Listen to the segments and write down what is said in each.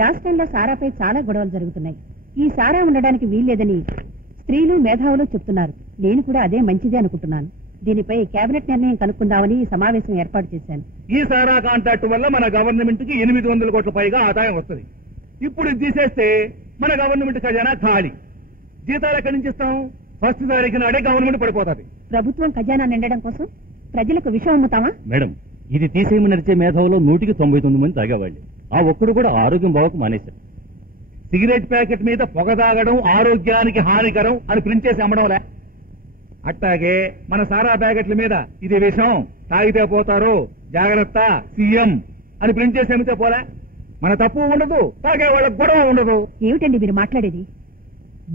రాష్ట్రంలో సారాపై చాలా గొడవలు జరుగుతున్నాయి. ఈ సారా ఉండడానికి వీల్లేదని స్త్రీలు మేధావులు చెప్తున్నారు. నేను కూడా అదే మంచిదే అనుకుంటున్నాను. దీనిపై కేబినెట్ నిర్ణయం కనుక్కుందామని ఈ సమావేశం ఏర్పాటు చేశాను. ఈ సారా కాంట్రాక్ట్ వల్ల మన గవర్నమెంట్ కి 800 కోట్ల పైగా ఆదాయం వస్తుంది. ఇప్పుడు ఇది తీసేస్తే మన గవర్నమెంట్ ఖజానా ఖాళీ. జీతాలు ఎక్కడి నుంచి ఇస్తాం? ఫస్ట్ తారీఖు నాడే గవర్నమెంట్ పడిపోతుంది. ప్రభుత్వం ఖజానా నిండడం కోసం ప్రజలకు విషం అమ్ముతామా? మేడం, ఇది తీసేయమని నడిచే మేధావులో 199 మంది తాగేవాళ్ళు. ఆ ఒక్కడు కూడా ఆరోగ్యం బావకు మానేశారు. సిగరెట్ ప్యాకెట్ మీద పొగ తాగడం ఆరోగ్యానికి హానికరం అని ప్రింట్ చేసి అమ్మడంలే. అట్టాగే మన సారా ప్యాకెట్ల మీద ఇది విషం, తాగితే పోతారు, జాగ్రత్త సీఎం అని ప్రింట్ చేసి అమ్మితే పోలే. మన తప్పు ఉండదు, తాగే వాళ్ళకి గొడవ ఉండదు. ఏమిటండి మీరు మాట్లాడేది?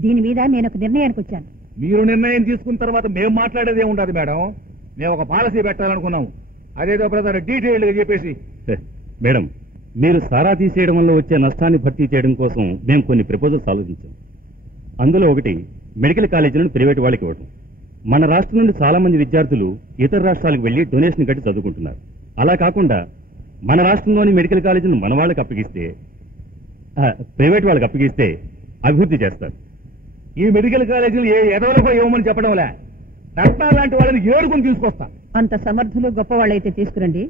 దీని మీద నేను ఒక నిర్ణయానికి వచ్చాను. మీరు నిర్ణయం తీసుకున్న తర్వాత మేము మాట్లాడేది ఏముండదు మేడం. మేము ఒక పాలసీ పెట్టాలనుకున్నాము. అదేదో బ్రదర్ డీటెయిల్డ్ గా చెప్పేసి. మేడం, మీరు సారా తీసేయడం వల్ల వచ్చే నష్టాన్ని భర్తీ చేయడం కోసం మేము కొన్ని ప్రపోజల్స్ ఆలోచించాం. అందులో ఒకటి మెడికల్ కాలేజీలను ప్రైవేట్ వాళ్ళకి ఇవ్వడం. మన రాష్ట్రం నుండి చాలా మంది విద్యార్థులు ఇతర రాష్ట్రాలకు వెళ్లి డొనేషన్ కట్టి చదువుకుంటున్నారు. అలా కాకుండా మన రాష్ట్రంలోని మెడికల్ కాలేజీని మన వాళ్ళకి అప్పగిస్తే, ప్రైవేట్ వాళ్ళకి అప్పగిస్తే అభివృద్ధి చేస్తారు. ఈ మెడికల్ కాలేజీలు ఏ ఎదవలకో ఇవ్వమని చెప్పడంలే. రత్నాలు లాంటి వాళ్ళని ఏడుకుని తీసుకొస్తా. అంత సమర్థులు గొప్పవాళ్ళైతే తీసుకురండి,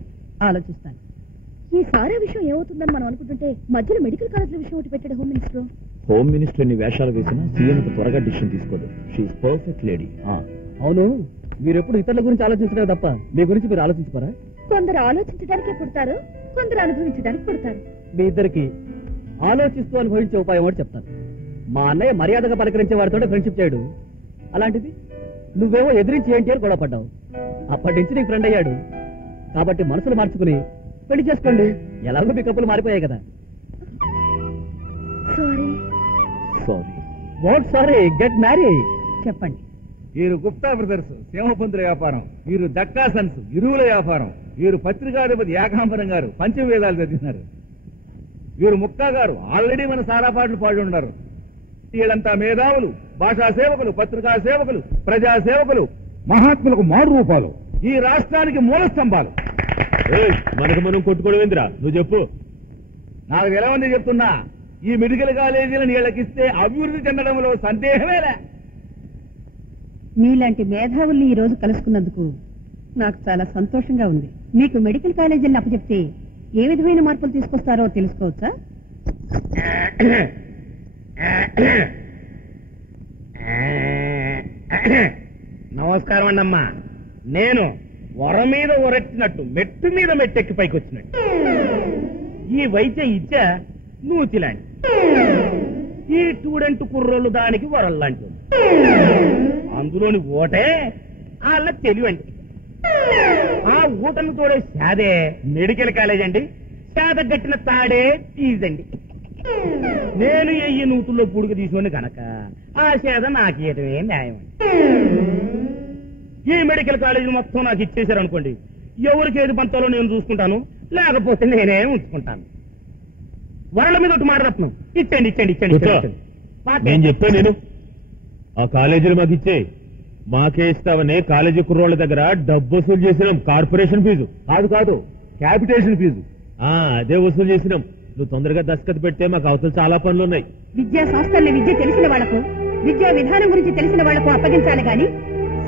ఆలోచిస్తాను. ఈ సారా విషయం ఏమవుతుందని మనం అనుకుంటుంటే మధ్యలో మెడికల్ కాలేజీల విషయం ఒకటి పెట్టాడు హోమ్ మినిస్టర్. హోమ్ మినిస్టర్ ని వేషాలు వేసినా సీఎం త్వరగా డిసిషన్ తీసుకోదు. She perfect lady. అవును, మీరు ఎప్పుడు ఇతరుల గురించి ఆలోచించడం తప్ప మీ గురించి మీరు ఆలోచించుకోరా? కొందరు ఆలోచించడానికే పుడతారు, కొందరు అనుభవించడానికి పుడతారు. మీ ఇద్దరికి ఆలోచిస్తూ అనుభవించే ఉపాయం ఒకటి చెప్తాను. మా అన్నయ్య మర్యాదగా పలకరించే వారితో ఫ్రెండ్షిప్ చేయడు. అలాంటిది నువ్వేమో ఎదిరించి ఏంటి అని గొడవ పడ్డావు. అప్పటి నుంచి నీకు ఫ్రెండ్ అయ్యాడు. కాబట్టి మనసులు మార్చుకుని పెళ్లి చేసుకోండి. ఎలాగో మీ కప్పులు మారిపోయాయి కదా. Sorry. What sorry? Get marry. చెప్పండి. వీరు గుప్తా బ్రదర్స్ సింహపంతుల వ్యాపారం, వీరు దక్కా సన్స్ ఇరువుల వ్యాపారం, వీరు పత్రికాధిపతి ఏకాంబరం గారు పంచవేదాలు చదివినారు, వీరు ముక్కా గారు ఆల్రెడీ మన సారా పాటలు పాడి ఉన్నారు. వీళ్ళంతా మేధావులు, భాషా సేవకులు, పత్రికా సేవకులు, ప్రజా సేవకులు, మహాత్ములకు మారు రూపాలు, ఈ రాష్ట్రానికి మూల స్తంభాలు. మనకు మనం కొట్టుకోవడం ఏందిరా? నువ్వు చెప్పు. నాకు తెలవంది చెప్తున్నా. ఈ మెడికల్ కాలేజీలను వీళ్ళకిస్తే అభివృద్ధి చెందడంలో సందేహమేలే. మీలాంటి మేధావుల్ని ఈ రోజు కలుసుకున్నందుకు నాకు చాలా సంతోషంగా ఉంది. మీకు మెడికల్ కాలేజీలను అప్పచెప్తే ఏ విధమైన మార్పులు తీసుకొస్తారో తెలుసుకోవచ్చా? నమస్కారం అండి అమ్మా. నేను వర మీద ఒరెట్టినట్టు మెట్టు మీద మెట్టెక్కి పైకి వచ్చినట్టు ఈ వైద్య ఇచ్చ నూతిలాంటి, ఈ స్టూడెంట్ కుర్రోళ్ళు దానికి వరల్లాంటి. అందులోని ఓటే వాళ్ళ తెలివండి. ఆ ఊటను తోడే శాదే మెడికల్ కాలేజ్ అండి. శాద గట్టిన తాడే ఫీజండి. నేను 1000 నూతుల్లో పూడికి తీసుకుని కనుక ఆ శాద నాకేయటమే న్యాయం. ఈ మెడికల్ కాలేజీ మొత్తం నాకు ఇచ్చేశారు అనుకోండి, ఎవరికి ఏది పంతాలో నేను చూసుకుంటాను, లేకపోతే నేనే ఉంచుకుంటాను. వరల మీద ఒకటి మాట తప్పను. ఇచ్చండి ఇచ్చండి ఇచ్చండి. నేను చెప్పాను, నేను ఆ కాలేజీలు మాకు ఇచ్చే, మాకే ఇస్తావని కాలేజీ కుర్రోళ్ళ దగ్గర డబ్బు వసూలు చేసినాం. కార్పొరేషన్ ఫీజు కాదు, క్యాపిటేషన్ ఫీజు. అదే వసూలు చేసినాం. నువ్వు తొందరగా దస్కత్ పెడితే మాకు అవతల చాలా పనులు ఉన్నాయి. విద్యా సంస్థల్ని విద్య తెలిసిన వాళ్లకు, విద్యా విధానం గురించి తెలిసిన వాళ్లకు అప్పగించాలి గాని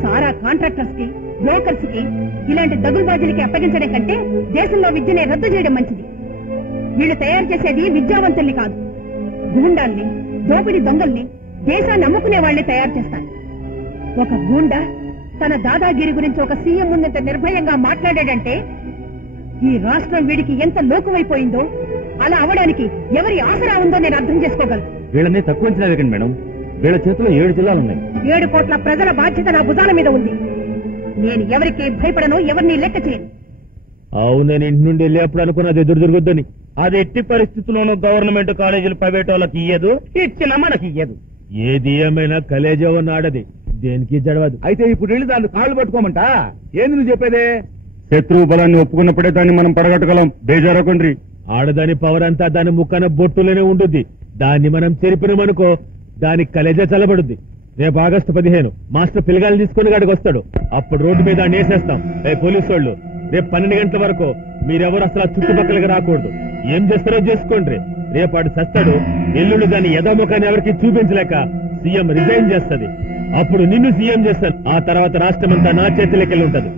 సారా కాంట్రాక్టర్స్ కి, బ్రోకర్స్ కి, ఇలాంటి దగులుబాజులకి అప్పగించడం కంటే దేశంలో విద్యనే రద్దు చేయడం మంచిది. వీళ్ళు తయారు చేసేది విద్యావంతుల్ని కాదు, గూండాల్ని, దోపిడి దొంగల్ని, దేశాన్ని అమ్ముకునే వాళ్లే తయారు చేస్తారు. ఒక గూండా తన దాదాగిరి గురించి ఒక సీఎం ముందంత నిర్భయంగా మాట్లాడాడంటే ఈ రాష్ట్రం వీడికి ఎంత లోకువైపోయిందో, అలా అవడానికి ఎవరి ఆసరా ఉందో నేను అర్థం చేసుకోగలను. వీళ్ళని తక్కువ అంచనా వేయకండి మేడం. వీళ్ళ చేతిలో 7 జిల్లాలున్నాయి. 7 కోట్ల ప్రజల బాధ్యత నా భుజాల మీద ఉంది. నేను ఎవరికి భయపడను, ఎవరిని లెక్క చేయను. అవునని ఇంటి నుండి వెళ్ళేప్పుడు అనుకున్నది ఎదురు తిరగొద్దని. అది ఎట్టి పరిస్థితుల్లోనూ గవర్నమెంట్ కాలేజీలు ప్రైవేట్ వాళ్ళకి ఇయ్యదు, ఇచ్చినా మనకి ఇయ్యదు. ఏది ఏమైనా కలేజవన్న ఆడది, దేనికి జడవదు. అయితే ఇప్పుడు వెళ్ళి దాన్ని కాళ్ళు పట్టుకోమంట. ఏంది నువ్వు చెప్పేదే? శత్రువు బలాన్ని ఒప్పుకున్నప్పుడే దాన్ని మనం పడగట్టగలం. బేజారకుండ్రి. ఆడదాని పవర్ అంతా దాని ముక్కన బొట్టులోనే ఉంటుంది. దాన్ని మనం చెరిపినమనుకో దానికి కలేజా చల్లబడుద్ది. రేపు ఆగస్టు 15 మాస్టర్ పిల్లగాలు తీసుకుని గాడికి వస్తాడు. అప్పుడు రోడ్డు మీద నేసేస్తాం. పోలీసు వాళ్ళు రేపు 12 గంటల వరకు మీరెవరు అసలు చుట్టుపక్కలకి రాకూడదు. ఏం చేస్తారో చేసుకోండి. రేపాడు చస్తాడు, ఎల్లుండి దాన్ని యథాముఖాన్ని ఎవరికి చూపించలేక సీఎం రిజైన్ చేస్తది. అప్పుడు నిన్ను సీఎం చేస్తాను. ఆ తర్వాత రాష్ట్రమంతా నా చేతిలోకెళ్ళి ఉంటది.